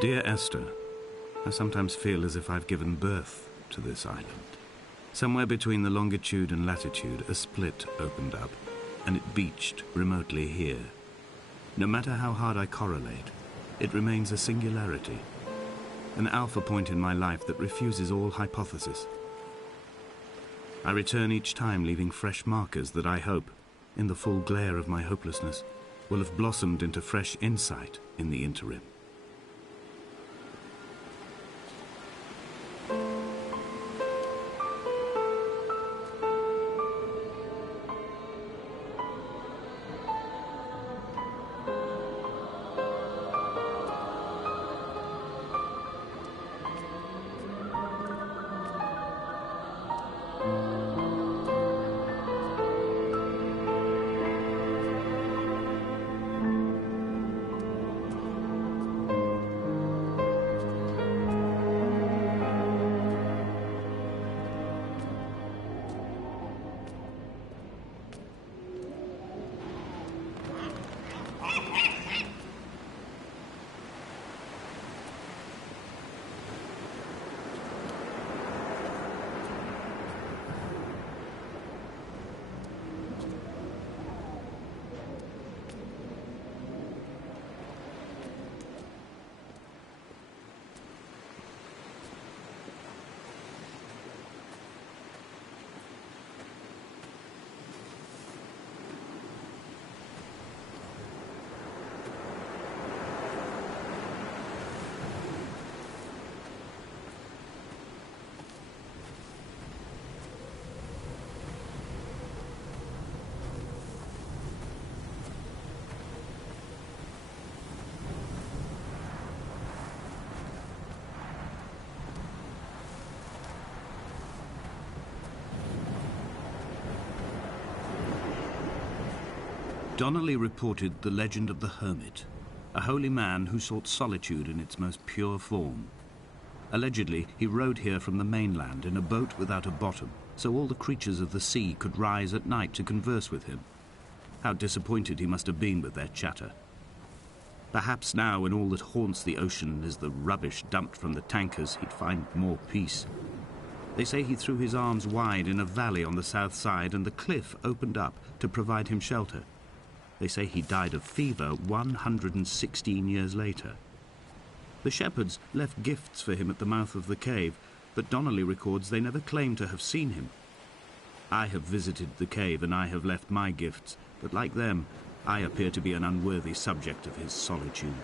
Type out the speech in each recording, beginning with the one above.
Dear Esther, I sometimes feel as if I've given birth to this island. Somewhere between the longitude and latitude, a split opened up, and it beached remotely here. No matter how hard I correlate, it remains a singularity, an alpha point in my life that refuses all hypothesis. I return each time leaving fresh markers that I hope, in the full glare of my hopelessness, will have blossomed into fresh insight in the interim. Donnelly reported the legend of the hermit, a holy man who sought solitude in its most pure form. Allegedly, he rode here from the mainland in a boat without a bottom, so all the creatures of the sea could rise at night to converse with him. How disappointed he must have been with their chatter. Perhaps now, when all that haunts the ocean is the rubbish dumped from the tankers, he'd find more peace. They say he threw his arms wide in a valley on the south side, and the cliff opened up to provide him shelter. They say he died of fever 116 years later. The shepherds left gifts for him at the mouth of the cave, but Donnelly records they never claimed to have seen him. I have visited the cave and I have left my gifts, but like them, I appear to be an unworthy subject of his solitude.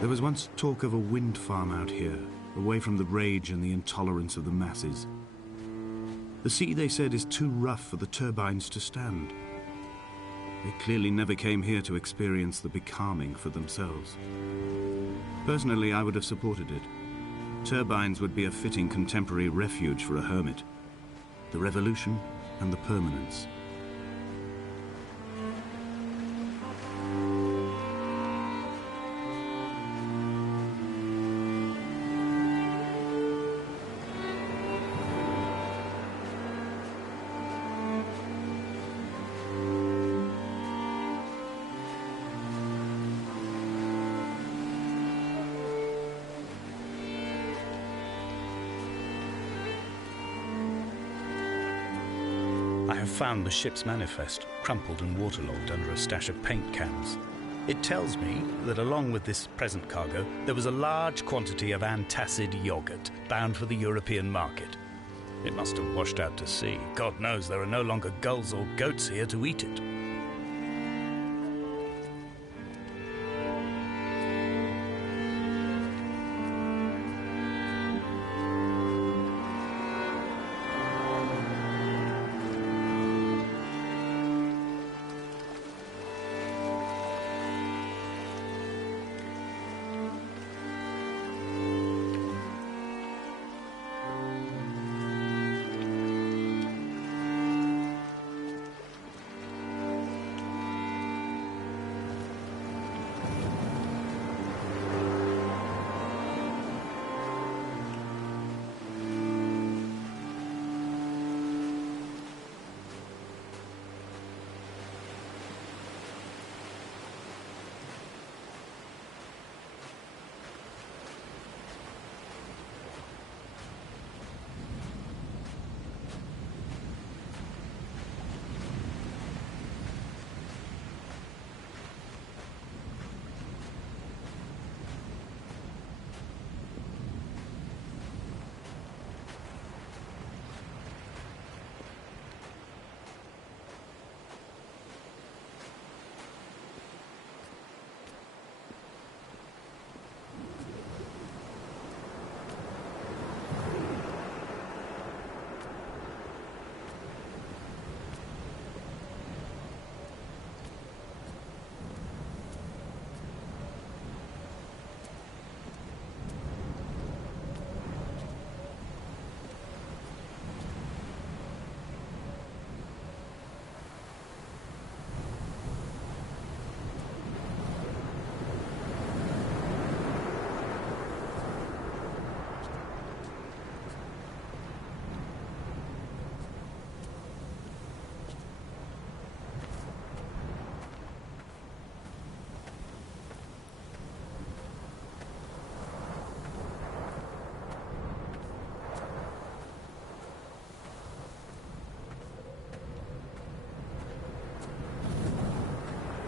There was once talk of a wind farm out here, away from the rage and the intolerance of the masses. The sea, they said, is too rough for the turbines to stand. They clearly never came here to experience the becalming for themselves. Personally, I would have supported it. Turbines would be a fitting contemporary refuge for a hermit. The revolution and the permanence. I have found the ship's manifest, crumpled and waterlogged under a stash of paint cans. It tells me that along with this present cargo, there was a large quantity of antacid yogurt bound for the European market. It must have washed out to sea. God knows there are no longer gulls or goats here to eat it.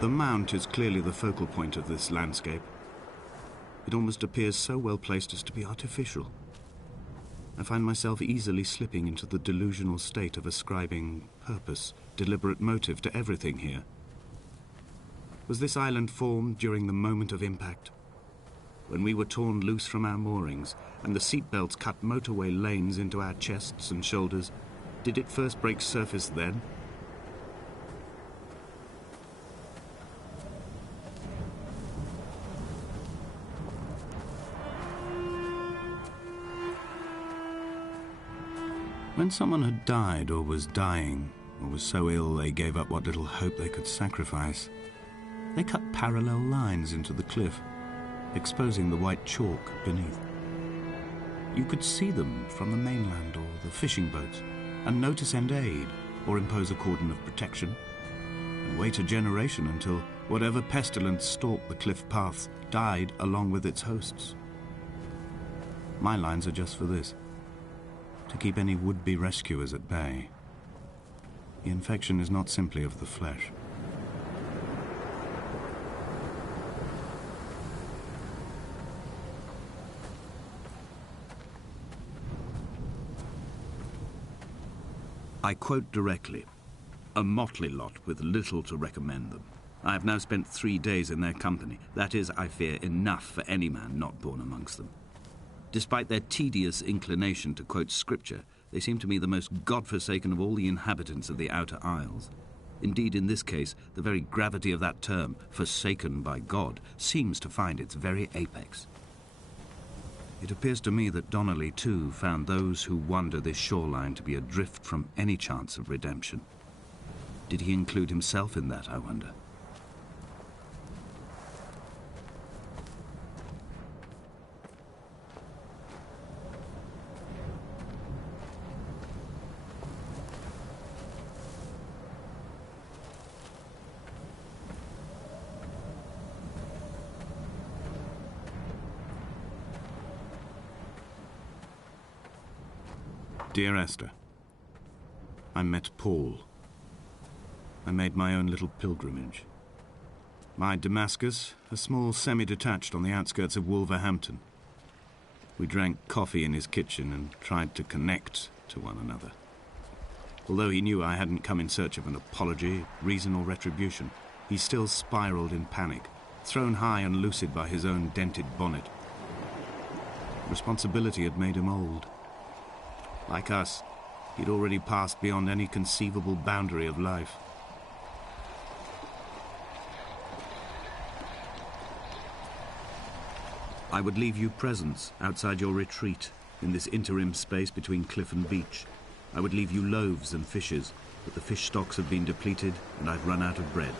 The mount is clearly the focal point of this landscape. It almost appears so well placed as to be artificial. I find myself easily slipping into the delusional state of ascribing purpose, deliberate motive to everything here. Was this island formed during the moment of impact? When we were torn loose from our moorings and the seatbelts cut motorway lanes into our chests and shoulders, did it first break surface then? When someone had died or was dying, or was so ill they gave up what little hope they could sacrifice, they cut parallel lines into the cliff, exposing the white chalk beneath. You could see them from the mainland or the fishing boats, and know to send aid or impose a cordon of protection, and wait a generation until whatever pestilence stalked the cliff paths died along with its hosts. My lines are just for this: to keep any would-be rescuers at bay. The infection is not simply of the flesh. I quote directly: a motley lot with little to recommend them. I have now spent 3 days in their company. That is, I fear, enough for any man not born amongst them. Despite their tedious inclination to quote scripture, they seem to me the most God-forsaken of all the inhabitants of the Outer Isles. Indeed, in this case, the very gravity of that term, forsaken by God, seems to find its very apex. It appears to me that Donnelly, too, found those who wander this shoreline to be adrift from any chance of redemption. Did he include himself in that, I wonder? Dear Esther, I met Paul. I made my own little pilgrimage. My Damascus, a small semi-detached on the outskirts of Wolverhampton. We drank coffee in his kitchen and tried to connect to one another. Although he knew I hadn't come in search of an apology, reason or retribution, he still spiraled in panic, thrown high and lucid by his own dented bonnet. Responsibility had made him old. Like us, he'd already passed beyond any conceivable boundary of life. I would leave you presents outside your retreat, in this interim space between cliff and beach. I would leave you loaves and fishes, but the fish stocks have been depleted and I've run out of bread.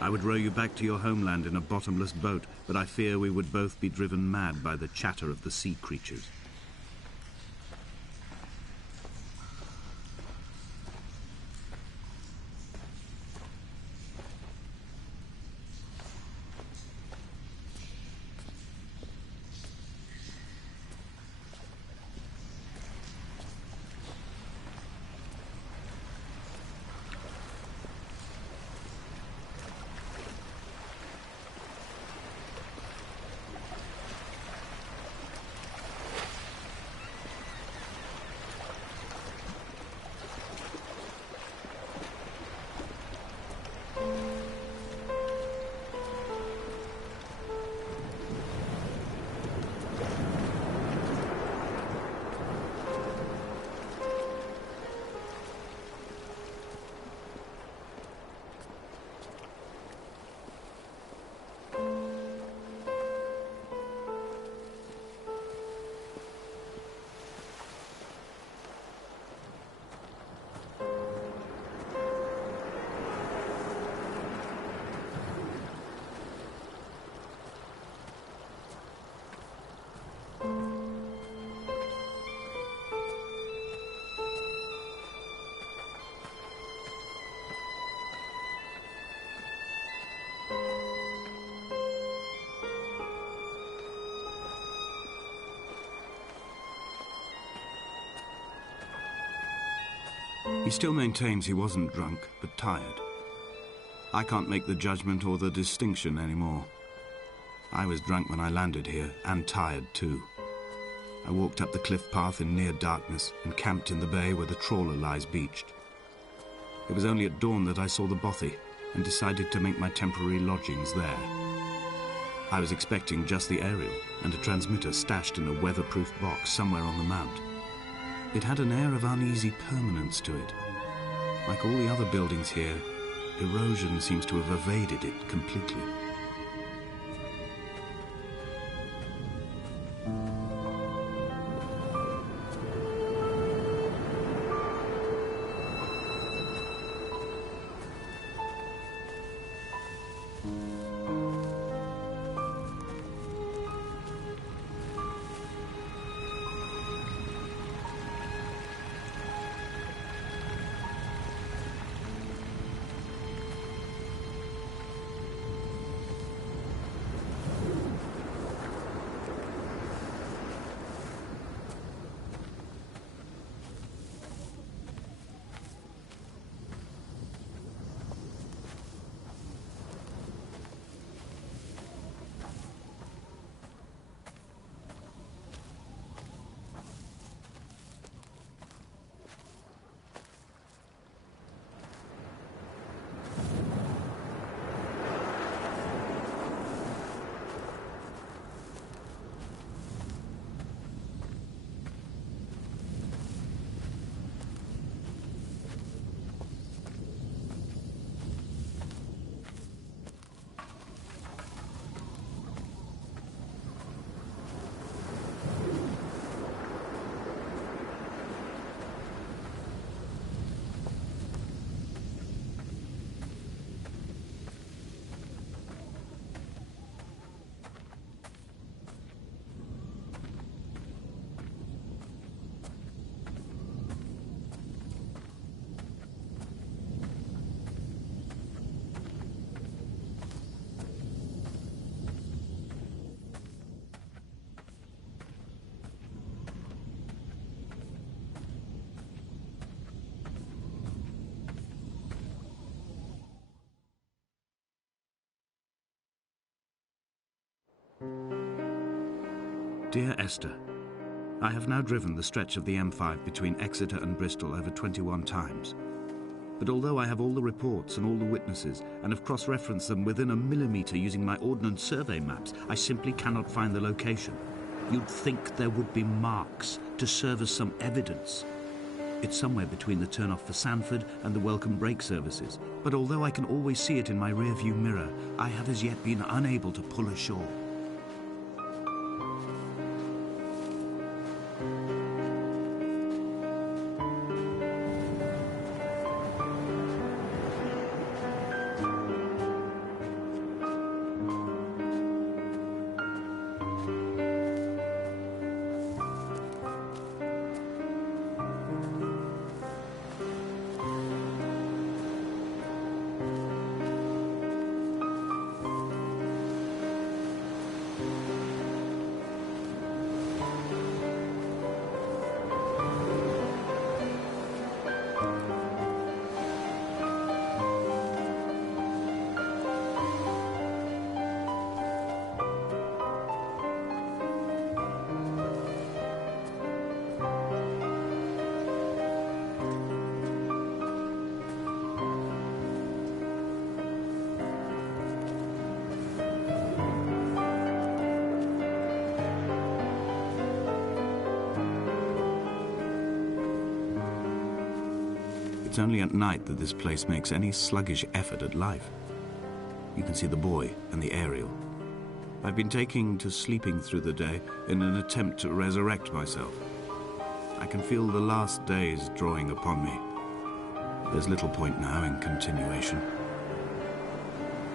I would row you back to your homeland in a bottomless boat, but I fear we would both be driven mad by the chatter of the sea creatures. He still maintains he wasn't drunk, but tired. I can't make the judgment or the distinction anymore. I was drunk when I landed here, and tired too. I walked up the cliff path in near darkness and camped in the bay where the trawler lies beached. It was only at dawn that I saw the bothy and decided to make my temporary lodgings there. I was expecting just the aerial and a transmitter stashed in a weatherproof box somewhere on the mount. It had an air of uneasy permanence to it. Like all the other buildings here, erosion seems to have evaded it completely. Dear Esther, I have now driven the stretch of the M5 between Exeter and Bristol over 21 times. But although I have all the reports and all the witnesses and have cross-referenced them within a millimetre using my Ordnance Survey maps, I simply cannot find the location. You'd think there would be marks to serve as some evidence. It's somewhere between the turn-off for Sandford and the welcome brake services, but although I can always see it in my rear-view mirror, I have as yet been unable to pull ashore. It's only at night that this place makes any sluggish effort at life. You can see the buoy and the aerial. I've been taking to sleeping through the day in an attempt to resurrect myself. I can feel the last days drawing upon me. There's little point now in continuation.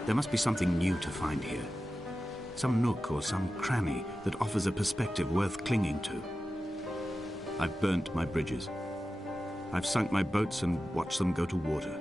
There must be something new to find here. Some nook or some cranny that offers a perspective worth clinging to. I've burnt my bridges. I've sunk my boats and watched them go to water.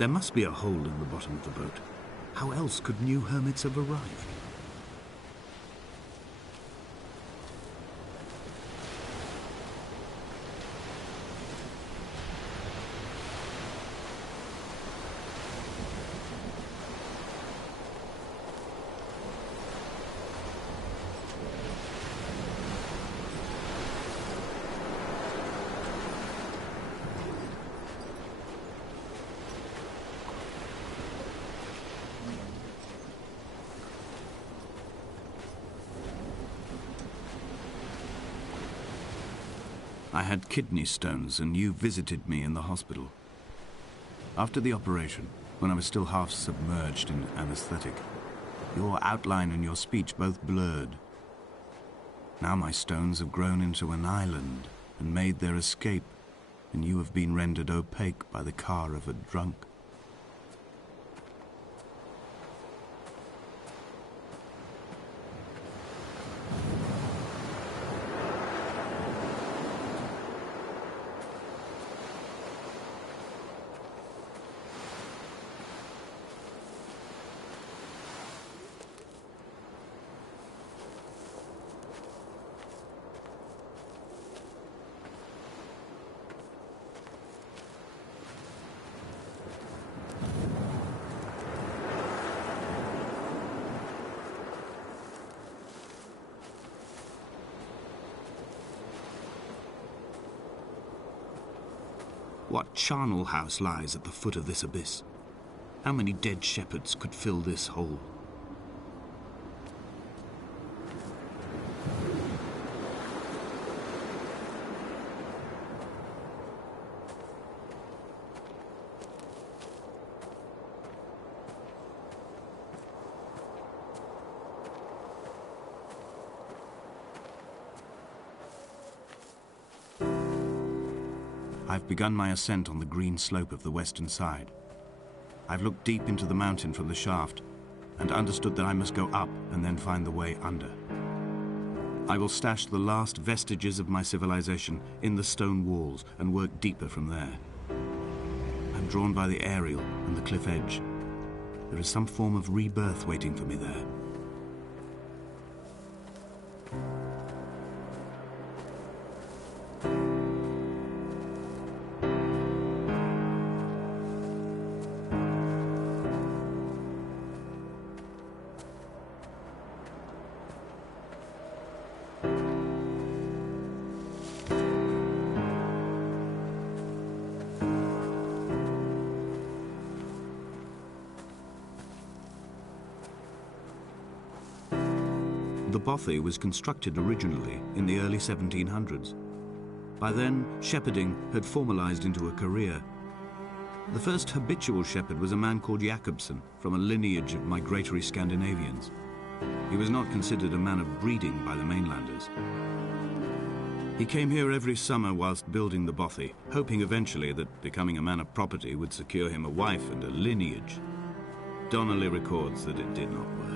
There must be a hole in the bottom of the boat. How else could new hermits have arrived? I had kidney stones, and you visited me in the hospital. After the operation, when I was still half submerged in anesthetic, your outline and your speech both blurred. Now my stones have grown into an island and made their escape, and you have been rendered opaque by the car of a drunk. What charnel house lies at the foot of this abyss? How many dead shepherds could fill this hole? I've begun my ascent on the green slope of the western side. I've looked deep into the mountain from the shaft and understood that I must go up and then find the way under. I will stash the last vestiges of my civilization in the stone walls and work deeper from there. I'm drawn by the aerial and the cliff edge. There is some form of rebirth waiting for me there. The bothy was constructed originally in the early 1700s. By then, shepherding had formalized into a career. The first habitual shepherd was a man called Jakobsen, from a lineage of migratory Scandinavians. He was not considered a man of breeding by the mainlanders. He came here every summer whilst building the bothy, hoping eventually that becoming a man of property would secure him a wife and a lineage. Donnelly records that it did not work.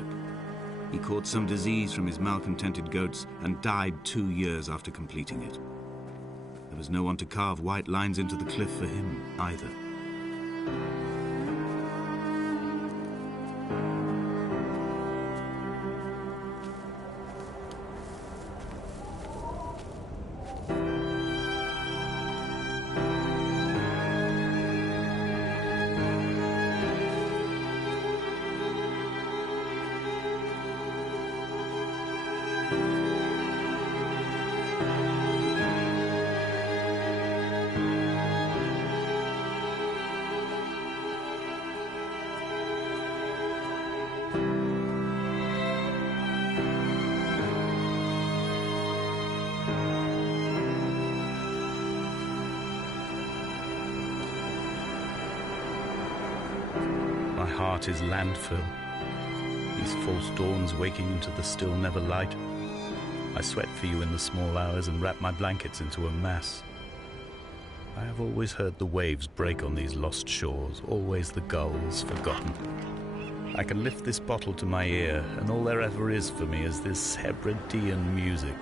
He caught some disease from his malcontented goats and died 2 years after completing it. There was no one to carve white lines into the cliff for him either. My heart is landfill, these false dawns waking into the still never light. I sweat for you in the small hours and wrap my blankets into a mass. I have always heard the waves break on these lost shores, always the gulls forgotten. I can lift this bottle to my ear, and all there ever is for me is this Hebridean music.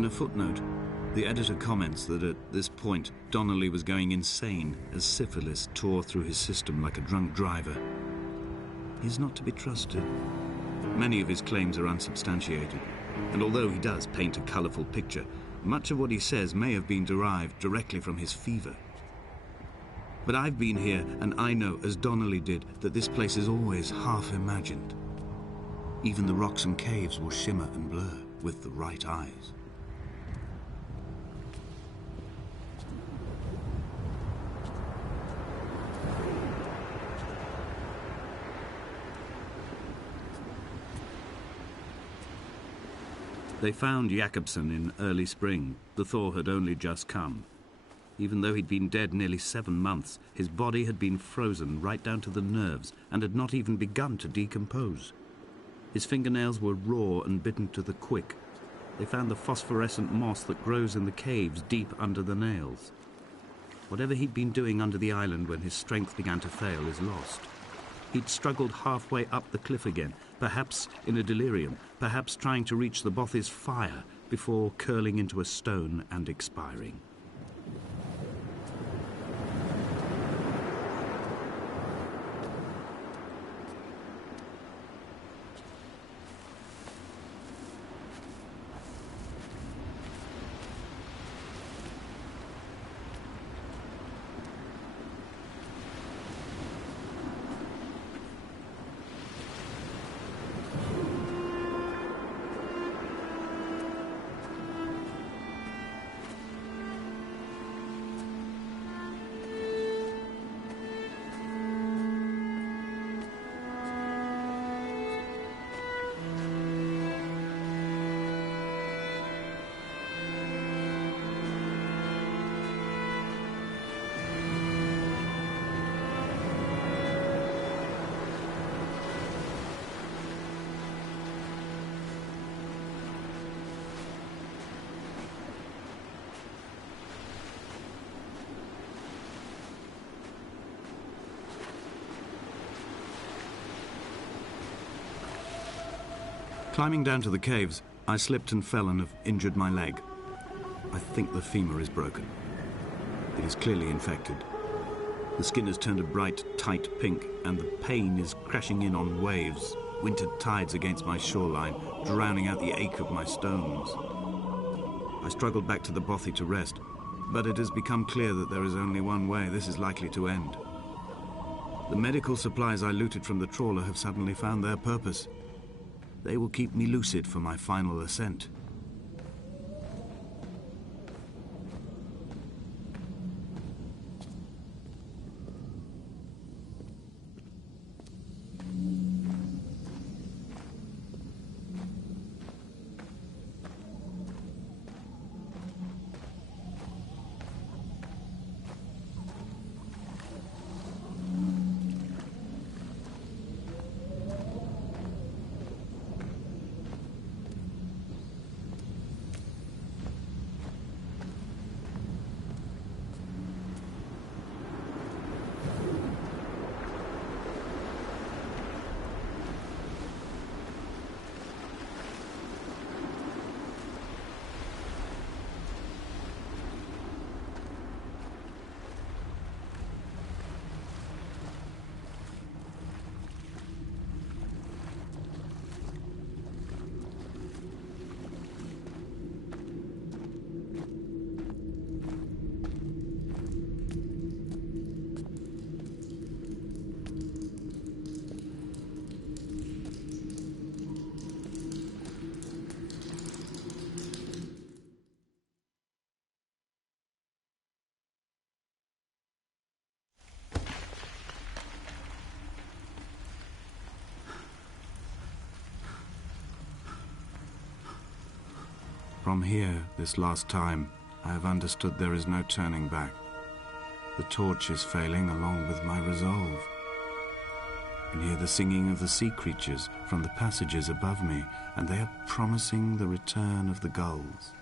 In a footnote, the editor comments that at this point, Donnelly was going insane as syphilis tore through his system like a drunk driver. He's not to be trusted. Many of his claims are unsubstantiated, and although he does paint a colourful picture, much of what he says may have been derived directly from his fever. But I've been here, and I know, as Donnelly did, that this place is always half imagined. Even the rocks and caves will shimmer and blur with the right eyes. They found Jakobsen in early spring. The thaw had only just come. Even though he'd been dead nearly 7 months, his body had been frozen right down to the nerves and had not even begun to decompose. His fingernails were raw and bitten to the quick. They found the phosphorescent moss that grows in the caves deep under the nails. Whatever he'd been doing under the island when his strength began to fail is lost. He'd struggled halfway up the cliff again, perhaps in a delirium, perhaps trying to reach the Bothy's fire before curling into a stone and expiring. Climbing down to the caves, I slipped and fell and have injured my leg. I think the femur is broken. It is clearly infected. The skin has turned a bright, tight pink, and the pain is crashing in on waves, winter tides against my shoreline, drowning out the ache of my stones. I struggled back to the Bothy to rest, but it has become clear that there is only one way this is likely to end. The medical supplies I looted from the trawler have suddenly found their purpose. They will keep me lucid for my final ascent. From here, this last time, I have understood there is no turning back. The torch is failing along with my resolve. I can hear the singing of the sea creatures from the passages above me, and they are promising the return of the gulls.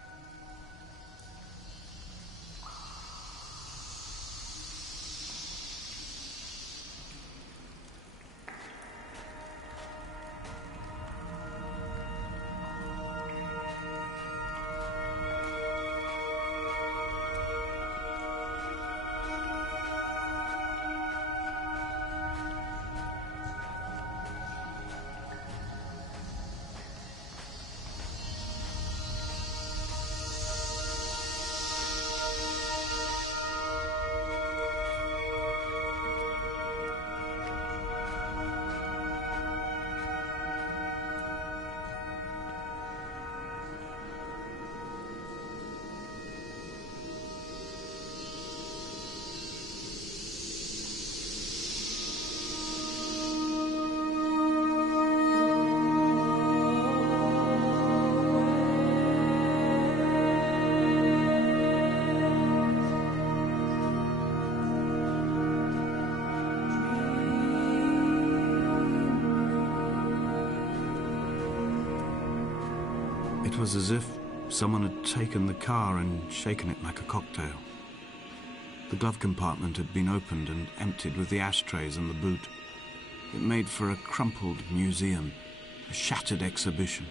It was as if someone had taken the car and shaken it like a cocktail. The glove compartment had been opened and emptied with the ashtrays and the boot. It made for a crumpled museum, a shattered exhibition.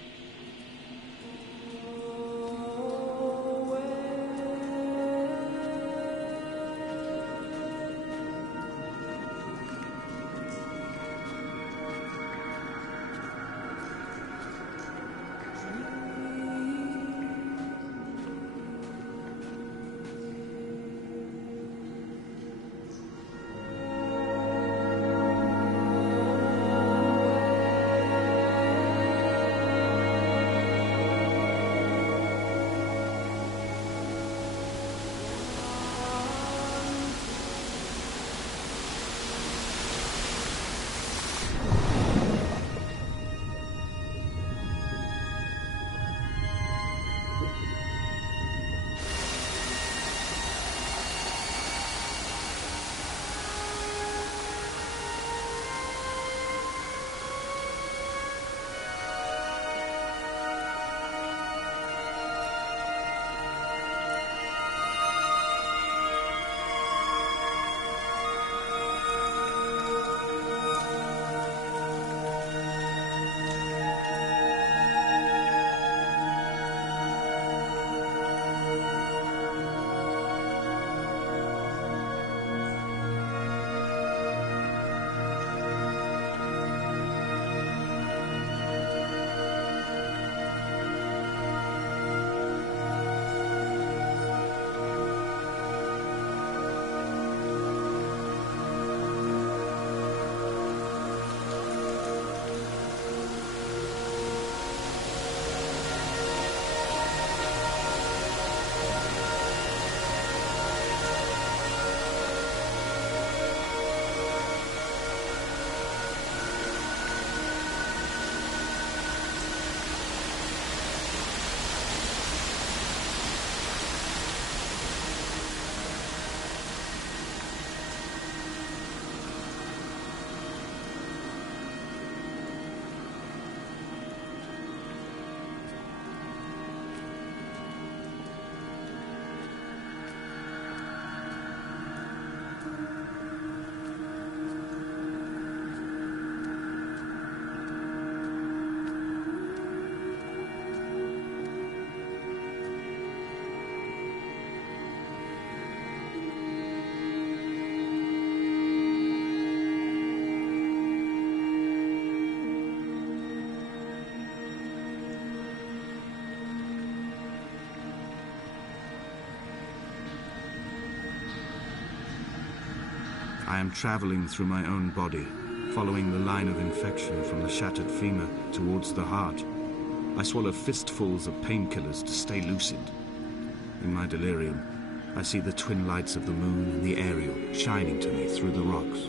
I am traveling through my own body, following the line of infection from the shattered femur towards the heart. I swallow fistfuls of painkillers to stay lucid. In my delirium, I see the twin lights of the moon and the Ariel shining to me through the rocks.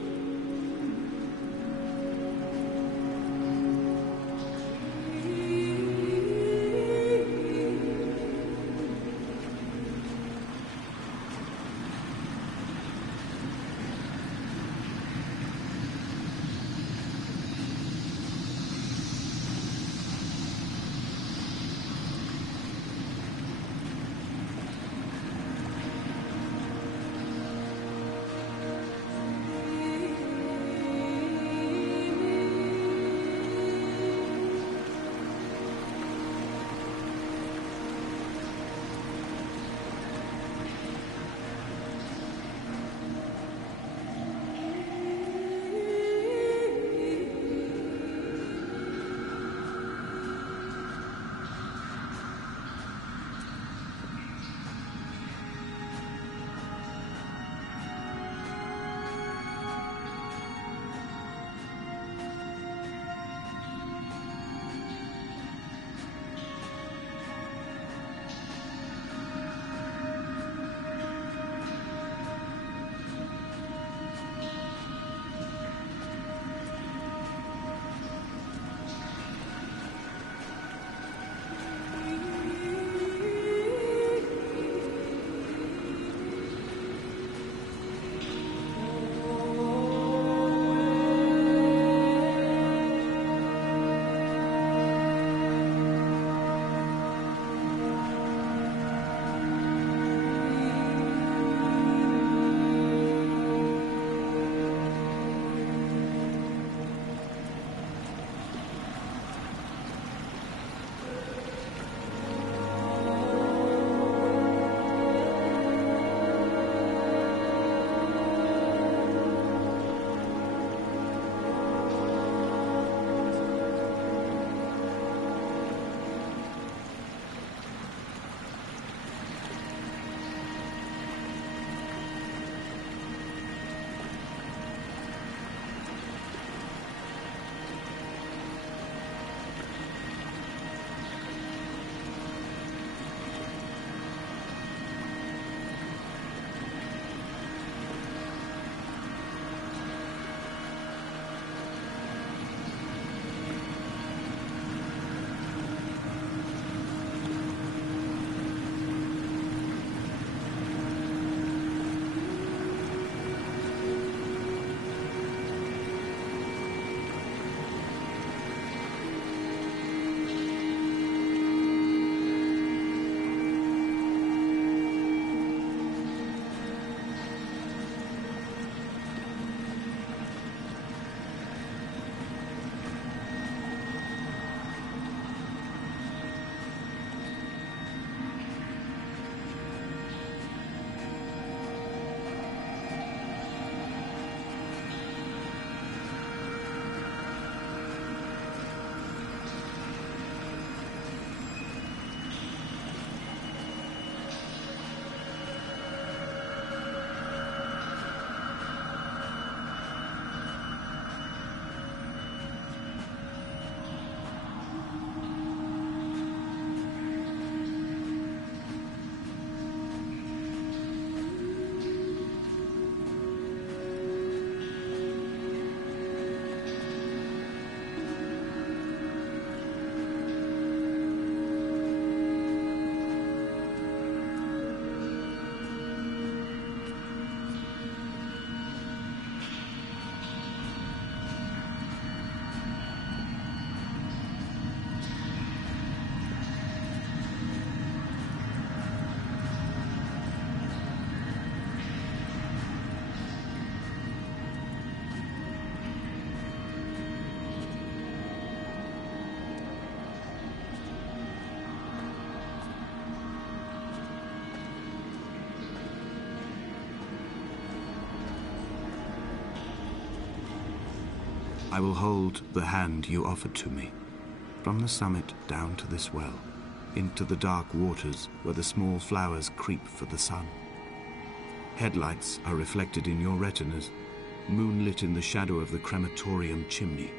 I will hold the hand you offered to me, from the summit down to this well, into the dark waters where the small flowers creep for the sun. Headlights are reflected in your retinas, moonlit in the shadow of the crematorium chimney.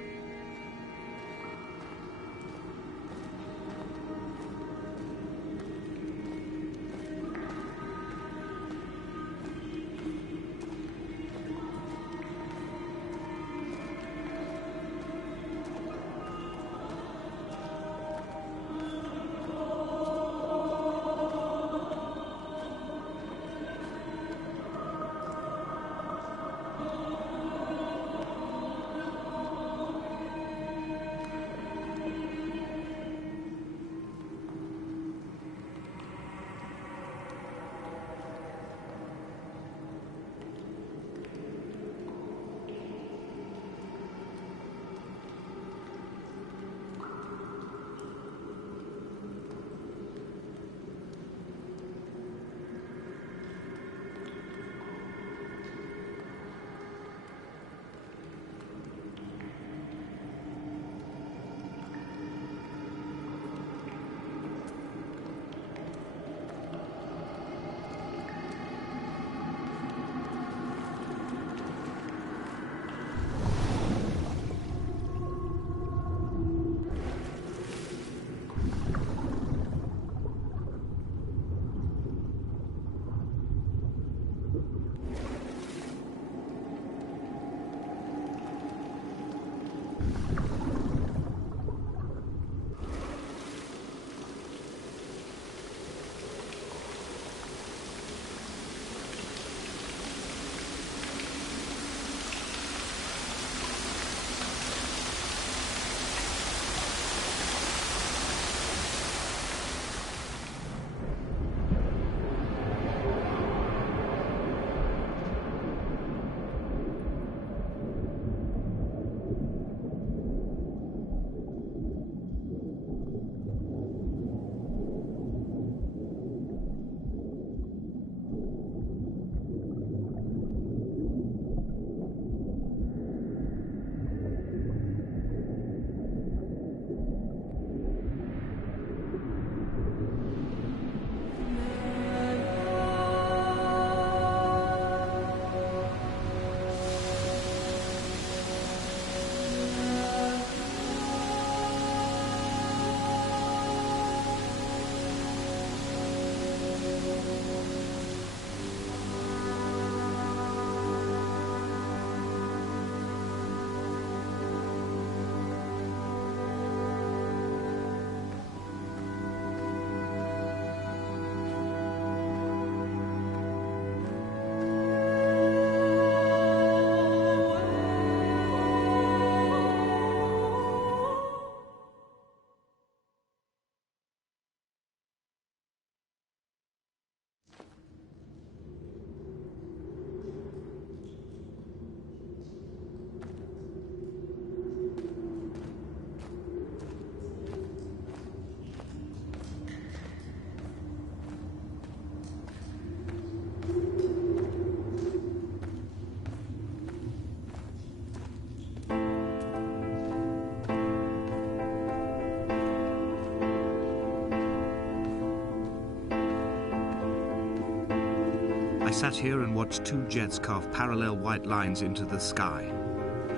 I sat here and watched two jets carve parallel white lines into the sky.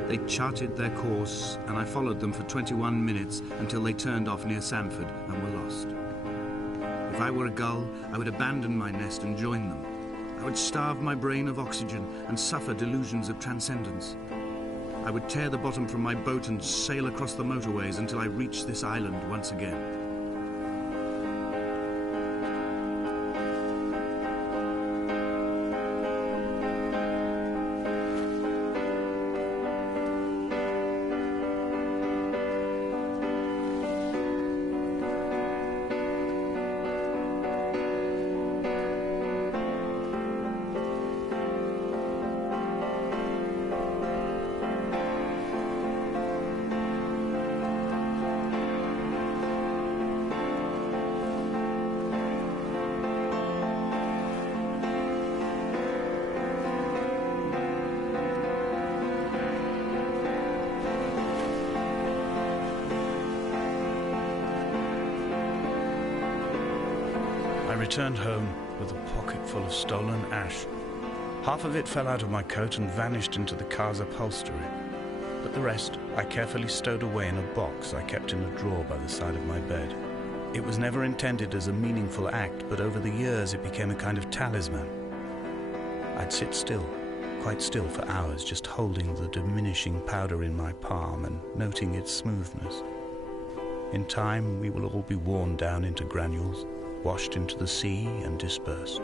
They charted their course, and I followed them for 21 minutes until they turned off near Sanford and were lost. If I were a gull, I would abandon my nest and join them. I would starve my brain of oxygen and suffer delusions of transcendence. I would tear the bottom from my boat and sail across the motorways until I reached this island once again. returned home with a pocket full of stolen ash. Half of it fell out of my coat and vanished into the car's upholstery, but the rest I carefully stowed away in a box I kept in a drawer by the side of my bed. It was never intended as a meaningful act, but over the years it became a kind of talisman. I'd sit still, quite still for hours, just holding the diminishing powder in my palm and noting its smoothness. In time, we will all be worn down into granules, washed into the sea and dispersed.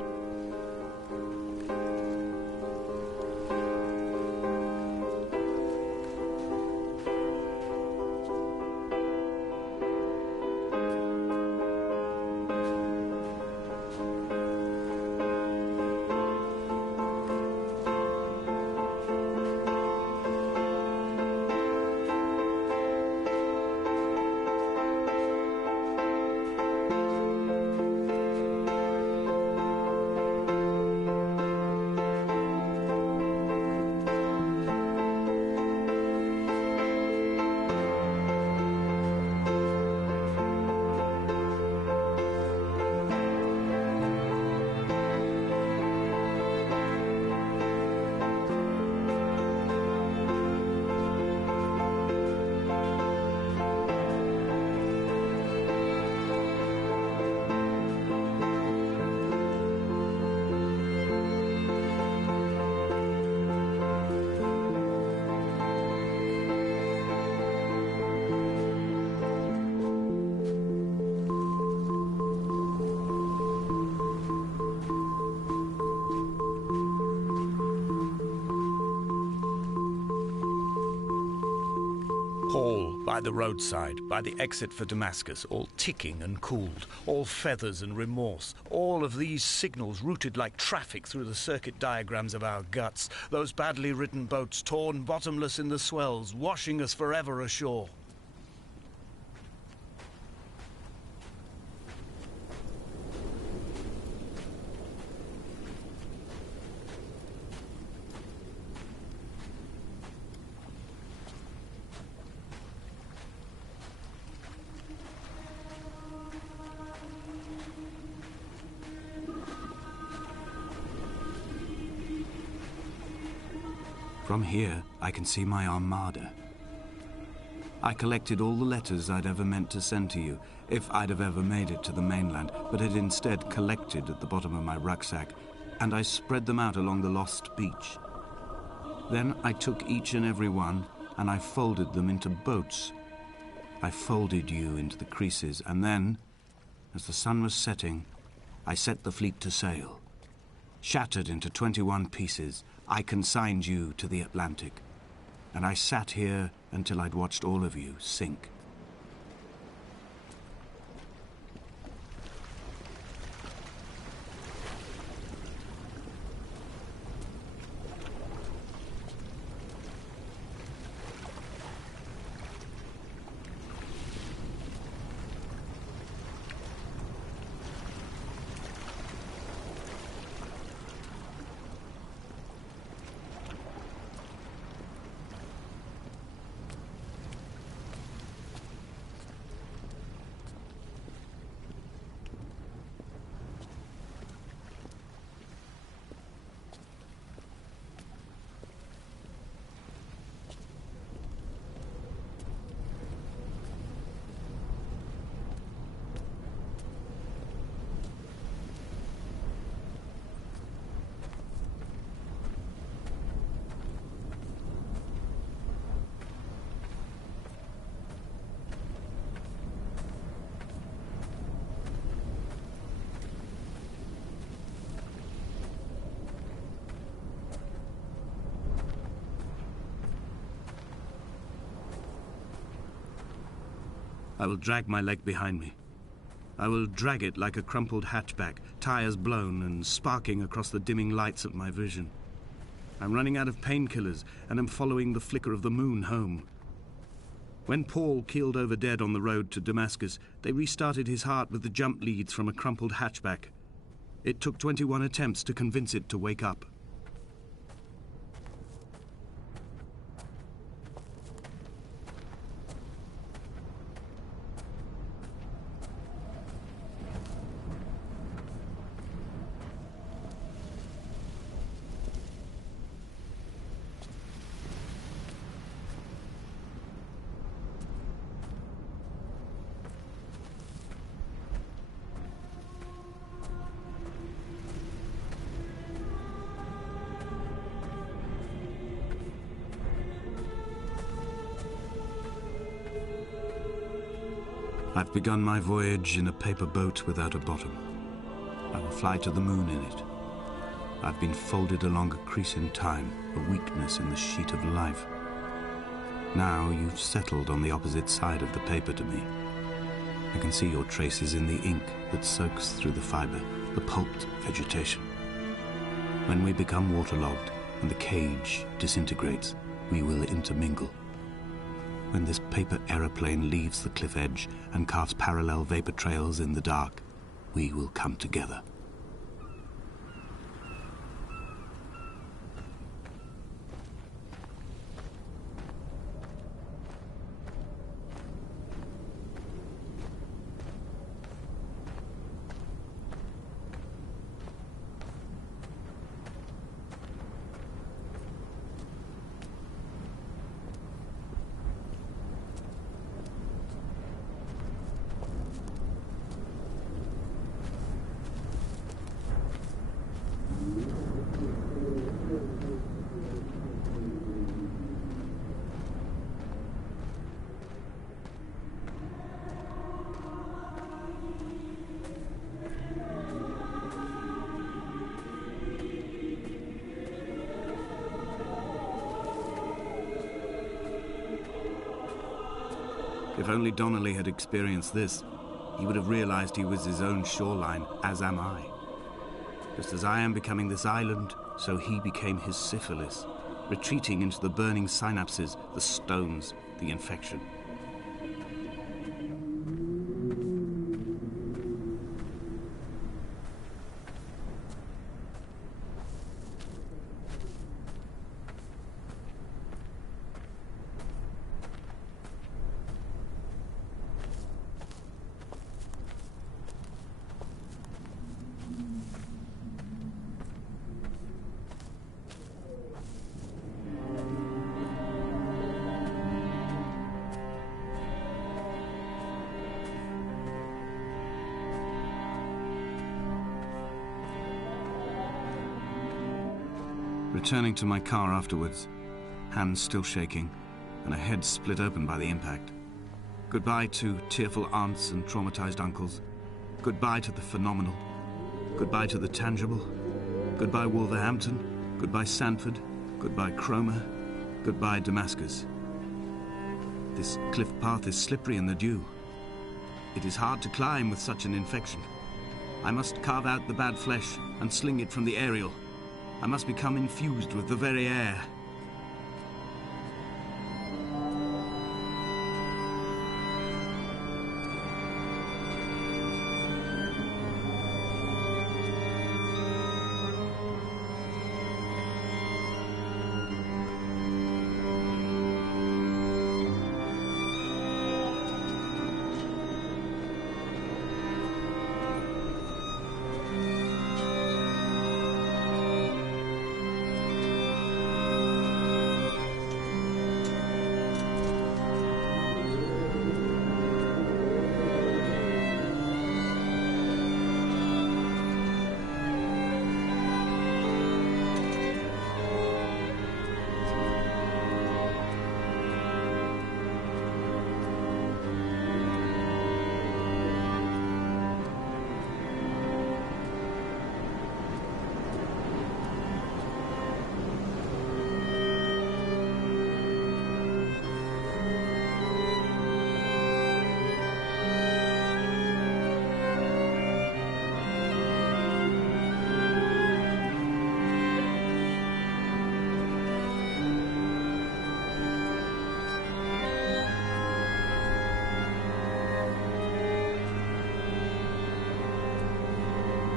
Hall by the roadside, by the exit for Damascus, all ticking and cooled, all feathers and remorse, all of these signals routed like traffic through the circuit diagrams of our guts, those badly written boats torn bottomless in the swells, washing us forever ashore. From here, I can see my armada. I collected all the letters I'd ever meant to send to you, if I'd have ever made it to the mainland, but had instead collected at the bottom of my rucksack, and I spread them out along the lost beach. Then I took each and every one, and I folded them into boats. I folded you into the creases, and then, as the sun was setting, I set the fleet to sail. Shattered into 21 pieces, I consigned you to the Atlantic, and I sat here until I'd watched all of you sink. I will drag my leg behind me. I will drag it like a crumpled hatchback, tires blown and sparking across the dimming lights of my vision. I'm running out of painkillers and am following the flicker of the moon home. When Paul keeled over dead on the road to Damascus, they restarted his heart with the jump leads from a crumpled hatchback. It took 21 attempts to convince it to wake up. I've begun my voyage in a paper boat without a bottom. I will fly to the moon in it. I've been folded along a crease in time, a weakness in the sheet of life. Now you've settled on the opposite side of the paper to me. I can see your traces in the ink that soaks through the fiber, the pulped vegetation. When we become waterlogged and the cage disintegrates, we will intermingle. When this paper aeroplane leaves the cliff edge and carves parallel vapor trails in the dark, we will come together. If only Donnelly had experienced this, he would have realized he was his own shoreline, as am I. Just as I am becoming this island, so he became his syphilis, retreating into the burning synapses, the stones, the infection. Returning to my car afterwards, hands still shaking, and a head split open by the impact. Goodbye to tearful aunts and traumatized uncles. Goodbye to the phenomenal. Goodbye to the tangible. Goodbye Wolverhampton. Goodbye Sanford. Goodbye Cromer. Goodbye Damascus. This cliff path is slippery in the dew. It is hard to climb with such an infection. I must carve out the bad flesh and sling it from the aerial. I must become infused with the very air.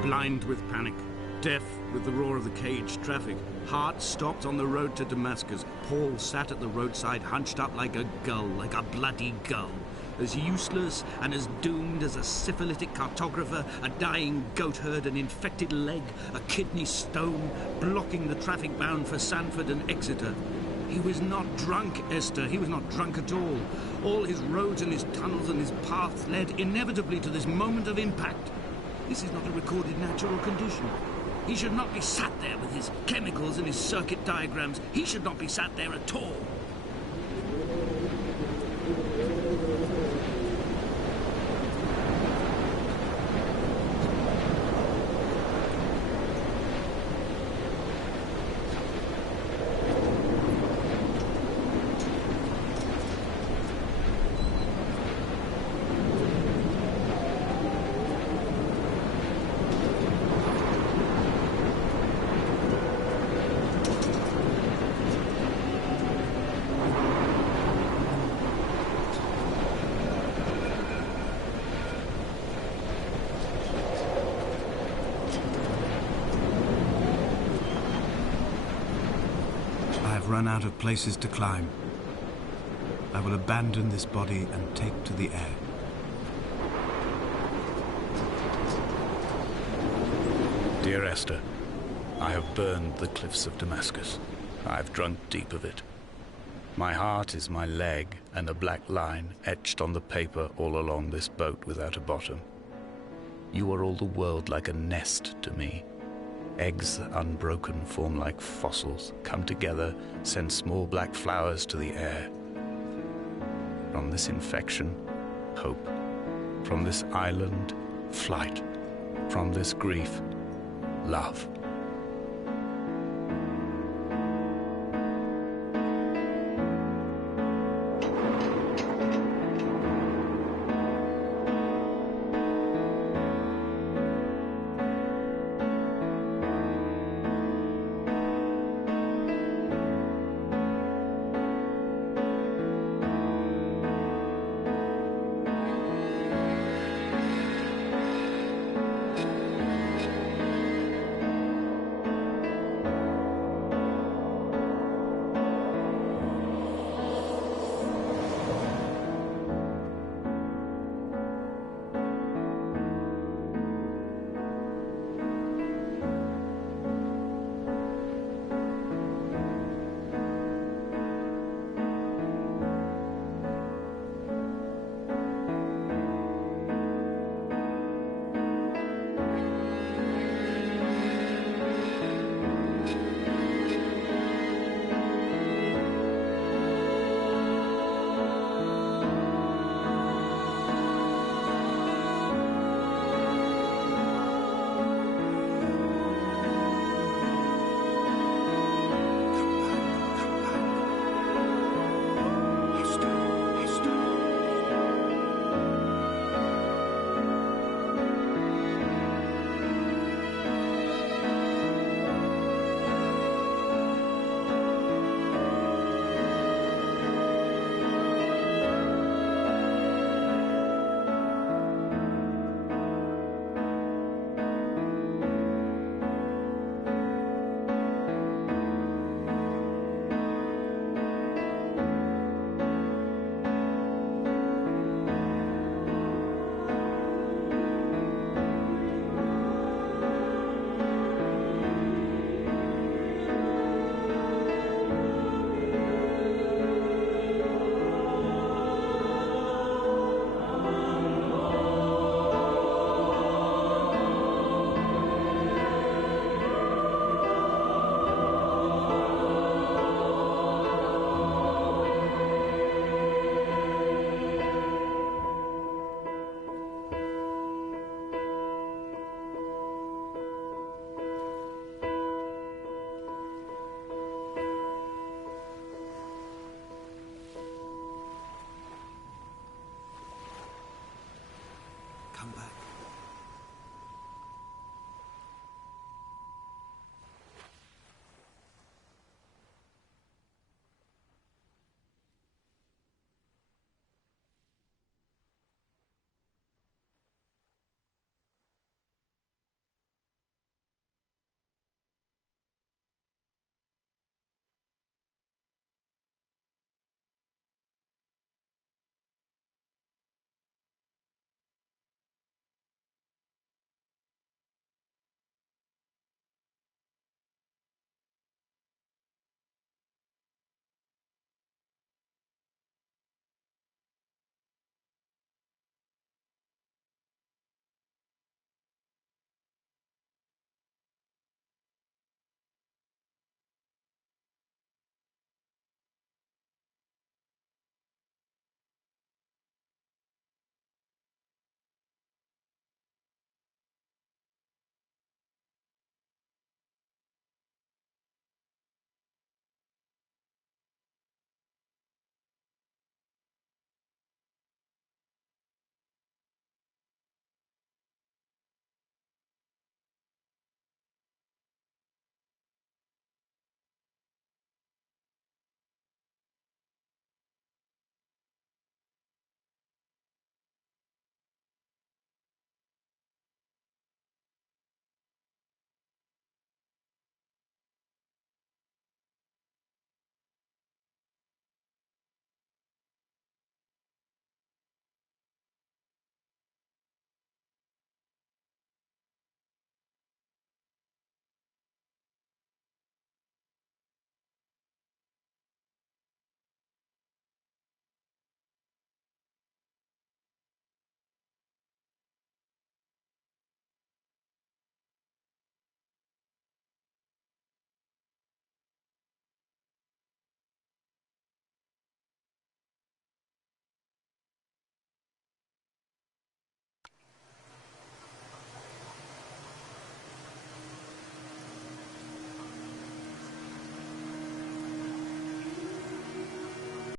Blind with panic, deaf with the roar of the cage traffic, heart stopped on the road to Damascus, Paul sat at the roadside hunched up like a gull, like a bloody gull, as useless and as doomed as a syphilitic cartographer, a dying goat herd, an infected leg, a kidney stone, blocking the traffic bound for Sanford and Exeter. He was not drunk, Esther. He was not drunk at all. All his roads and his tunnels and his paths led inevitably to this moment of impact. This is not a recorded natural condition. He should not be sat there with his chemicals and his circuit diagrams. He should not be sat there at all. run out of places to climb. I will abandon this body and take to the air. Dear Esther, I have burned the cliffs of Damascus. I have drunk deep of it. My heart is my leg, and a black line etched on the paper all along this boat without a bottom. You are all the world like a nest to me. Eggs unbroken form like fossils, come together, send small black flowers to the air. From this infection, hope. From this island, flight. From this grief, love. Come back.